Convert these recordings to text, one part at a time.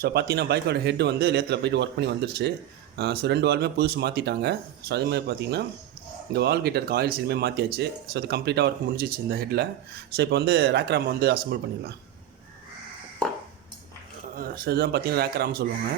ஸோ பார்த்தீங்கன்னா பைக்கோட ஹெட் வந்து லேத்தில் போய்ட்டு ஒர்க் பண்ணி வந்துருச்சு. ஸோ 2 வால்மே புதுசு மாற்றிட்டாங்க. ஸோ அதேமாதிரி பார்த்தீங்கன்னா இந்த வால் கிட்ட இருக்க ஆயில்ஸ் இனிமேல் மாற்றியாச்சு. ஸோ அது கம்ப்ளீட்டாக ஒர்க் முடிஞ்சிச்சு இந்த ஹெட்டில். ஸோ இப்போ வந்து ரேக் ராம் வந்து அசம்பிள் பண்ணிடலாம். ஸோ இதுதான் பார்த்தீங்கன்னா ரேக் ராம் சொல்லுவாங்க.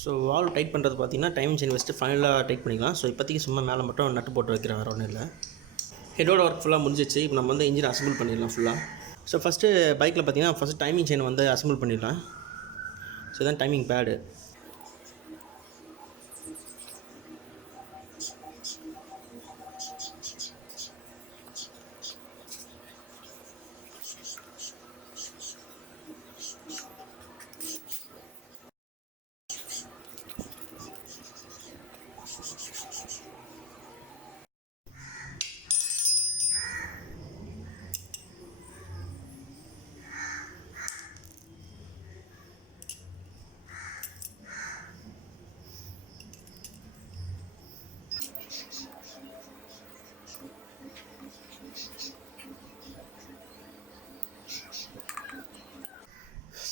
ஸோ வால் டைட் பண்ணுறது பார்த்தீங்கன்னா டைமிங் செயின் வச்சுட்டு ஃபைனலாக டைட் பண்ணிக்கலாம். ஸோ இப்போதைக்கு சும்மா மேலே மட்டும் நட்டு போட்டு வைக்கிறேன், வேறு ஒன்றும் இல்லை. ஹெட்டோட ஒர்க் ஃபுல்லாக முடிஞ்சிச்சு. இப்போ நம்ம வந்து இன்ஜின் அசம்பிள் பண்ணிடலாம் ஃபுல்லாக. ஸோ ஃபஸ்ட்டு பைக்கில் பார்த்தீங்கன்னா ஃபஸ்ட்டு டைமிங் செயின் வந்து அசம்பிள் பண்ணிடலாம். ஸோ இதுதான் டைமிங் பேடு.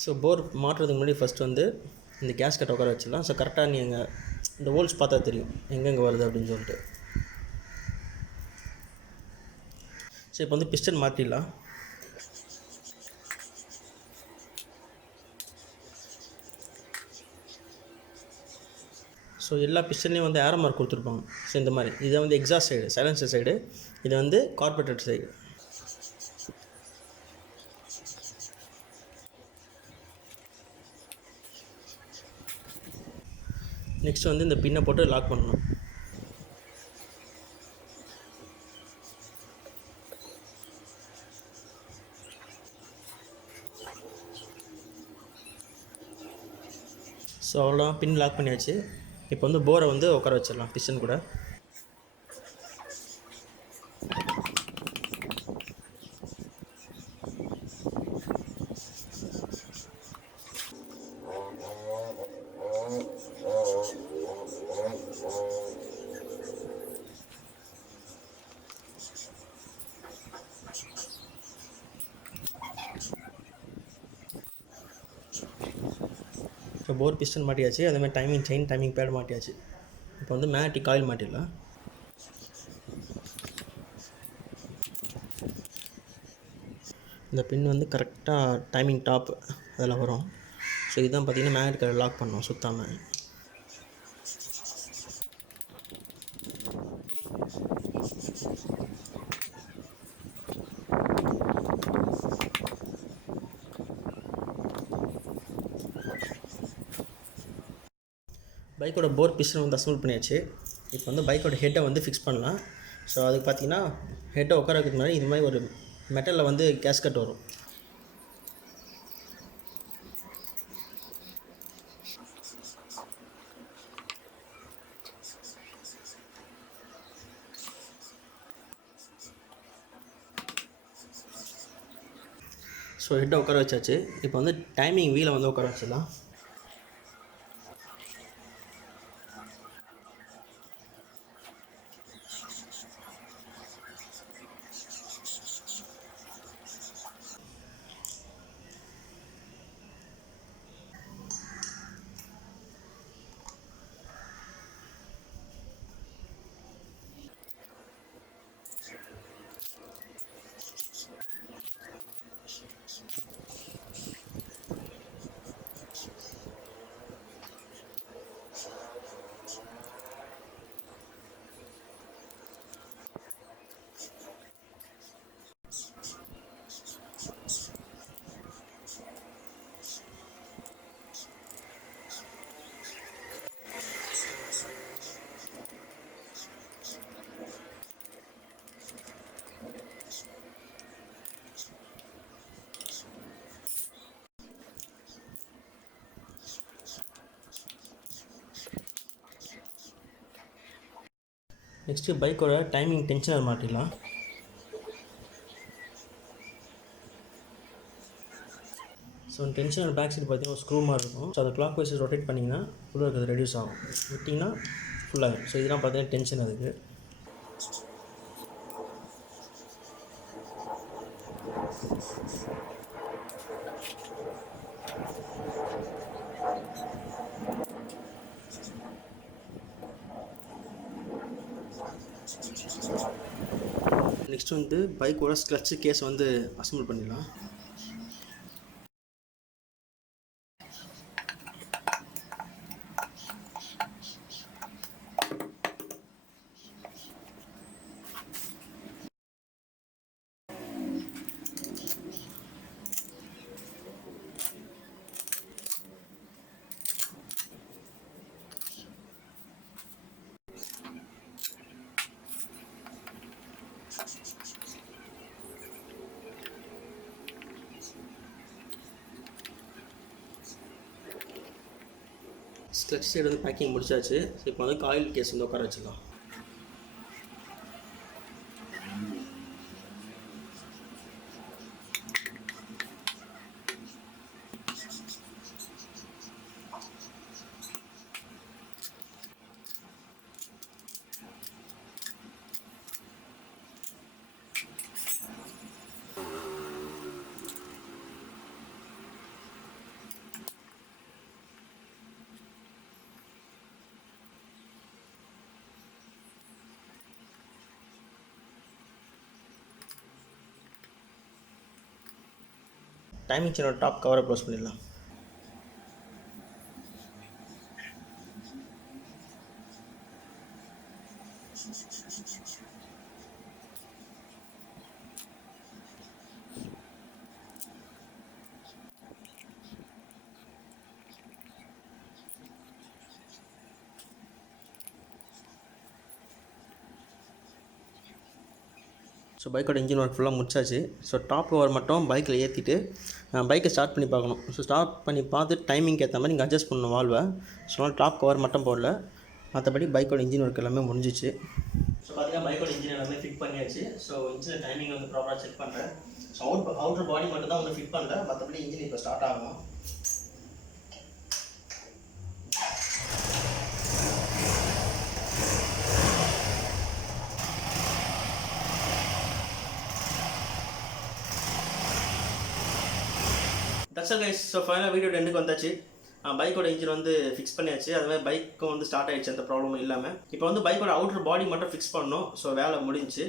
ஸோ போர் மாட்டுறதுக்கு முன்னாடி ஃபஸ்ட்டு வந்து இந்த கேஸ் கட்டை உட்கார வச்சிடலாம். ஸோ கரெக்டாக நீங்கள் இந்த ஹோல்ஸ் பார்த்தா தெரியும் எங்கெங்கே வருது அப்படின்னு சொல்லிட்டு. ஸோ இப்போ வந்து பிஸ்டன் மாற்றிடலாம். ஸோ எல்லா பிஸ்டன்லேயும் வந்து ஏரோ மார்க் கொடுத்துருப்பாங்க. ஸோ இந்த மாதிரி இதை வந்து எக்ஸாஸ்ட் சைடு, சைலன்சர் சைடு, இது வந்து கார்பரேட்டர் சைடு. நெக்ஸ்ட் வந்து இந்த பின்னை போட்டு லாக் பண்ணணும். ஸோ அவ்வளோதான், பின் லாக் பண்ணியாச்சு. இப்போ வந்து போரை வந்து உட்கார வச்சிடலாம் பிஸ்டன் கூட. இப்போ போர் பிஸ்டன் மாட்டியாச்சு. அதேமாதிரி டைமிங் செயின், டைமிங் பேட் மாட்டியாச்சு. இப்போ வந்து மேக்னெட்டிக் காயில் மாட்டிடலாம். இந்த பின் வந்து கரெக்டாக டைமிங் டாப் அதில் வரும். ஸோ இதுதான் பார்த்திங்கன்னா மேக்னெட்டிக் காயில் லாக் பண்ணணும் சுத்தாமல். பைக்கோட போர் பிஸ்டன் வந்து அசம்பிள் பண்ணியாச்சு. இப்போ வந்து பைக்கோட ஹெட்டை வந்து ஃபிக்ஸ் பண்ணலாம். ஸோ அதுக்கு பார்த்தீங்கன்னா ஹெட்டை உட்கார வைக்கிறதுக்கு முன்னாடி இது மாதிரி ஒரு மெட்டலில் வந்து கேஸ்கட் வரும். ஸோ ஹெட்டை உட்கார வச்சாச்சு. இப்போ வந்து டைமிங் வீலை வந்து உட்கார வச்சிடலாம். நெக்ஸ்ட்டு பைக்கோட டைமிங் டென்ஷனர் மாட்டிடலாம். ஸோ டென்ஷன் பேக் சைடு பார்த்தீங்கன்னா ஒரு ஸ்க்ரூ மாதிரி இருக்கும். ஸோ அதை கிளாக் வைஸ் ரொட்டேட் பண்ணிங்கன்னா உள்ளே இருக்கிறது ரெடியூஸ் ஆகும், விட்டிங்கன்னா ஃபுல்லாகும். ஸோ இதெல்லாம் பார்த்தீங்கன்னா டென்ஷன் அதுக்கு. நெக்ஸ்ட் வந்து பைக்கோட கிளட்ச் கேஸ் வந்து அசம்பிள் பண்ணிடலாம். கிளட்ச் சைடு வந்து பேக்கிங் முடிச்சாச்சு. ஸோ இப்போ வந்து காயில் கேஸ் வந்து உட்கார வச்சிடலாம். டைமிங் செயினோட டாப் கவரை க்ளோஸ் பண்ணிடலாம். ஸோ பைக்கோட இன்ஜின் ஒர்க் ஃபுல்லாக முடிச்சாச்சு. ஸோ டாப் கவர் மட்டும் பைக்கில் ஏற்றிட்டு பைக்கை ஸ்டார்ட் பண்ணி பார்க்கணும். ஸோ ஸ்டார்ட் பண்ணி பார்த்து டைமிங்க்கு ஏற்ற மாதிரி நீங்கள் அட்ஜஸ்ட் பண்ணணும் வால்வை. ஸோ டாப் கவர் மட்டும் போடல, மற்றபடி பைக்கோட இன்ஜின் ஒர்க் எல்லாமே முடிஞ்சிச்சு. ஸோ பார்த்தீங்கன்னா பைக்கோட இன்ஜின் எல்லாமே ஃபிட் பண்ணியாச்சு. ஸோ இன்ஜின் டைமிங் வந்து ப்ராப்பராக செக் பண்ணுறேன். ஸோ அவுட்டர் பாடி மட்டும் தான் வந்து ஃபிட் பண்ணல, மற்றபடி இன்ஜின் இப்போ ஸ்டார்ட் ஆகும். That's all guys. ஸோ ஃபைனலாக வீடியோ எண்டுக்கு வந்தாச்சு. பைக்கோட இன்ஜின் வந்து ஃபிக்ஸ் பண்ணியாச்சு. அதுமாதிரி பைக்கும் வந்து ஸ்டார்ட் ஆகிடுச்சு, அந்த ப்ராப்ளமும் இல்லாமல். இப்போ வந்து பைக்கோட அவுட்டர் பாடி மட்டும் ஃபிக்ஸ் பண்ணணும். ஸோ வேலை முடிஞ்சு.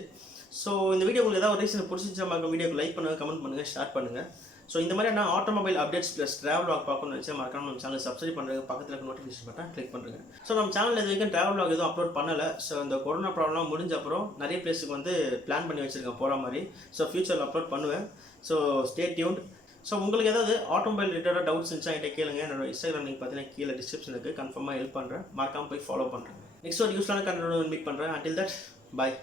ஸோ இந்த வீடியோ உங்களுக்கு ஏதாவது ஒரு ரீசன் பிடிச்சிச்சா மறக்காம வீடியோக்கு லைக் பண்ணுங்கள், கமெண்ட் பண்ணுங்கள், ஷேர் பண்ணுங்கள். ஸோ இந்த மாதிரியான automobile updates plus travel walk பார்க்கணும்னு வச்சு மறக்காம நம்ம சேனல் சப்ஸ்கிரைப் பண்ணுறது, பக்கத்தில் இருக்க நோட்டிஃபிகேஷன் பட்டன் கிளிக் பண்ணுறேன். ஸோ நம்ம சேனல் இது வரைக்கும் ட்ராவல் வாக் எதுவும் அப்லோட் பண்ணலை. ஸோ இந்த கொரோனா ப்ராப்ளம் முடிஞ்ச அப்புறம் நிறைய பிளேஸுக்கு வந்து பிளான் பண்ணி வச்சுருக்கேன் போகிற மாதிரி. ஸோ ஃபியூச்சரில் அப்லோட் பண்ணுவேன். So stay tuned. ஸோ உங்களுக்கு ஏதாவது ஆட்டோமொபைல் ரிலேட்டடாக டவுட்ஸ் இருந்துச்சா என்கிட்ட கேளுங்க. என்னோட இன்ஸ்டாகிராம் லிங்க் பார்த்தீங்கன்னா கீழே டிஸ்கிரிப்ஷன் இருக்குது. கன்ஃபார்மாக ஹெல்ப் பண்ணுறேன். மறக்காமல் போய் ஃபாலோ பண்ணுறேன். நெக்ஸ்ட் ஒரு யூஸ்ஃபுல்லான கண்டென்ட் மீட் பண்ணுறேன். Until that, bye.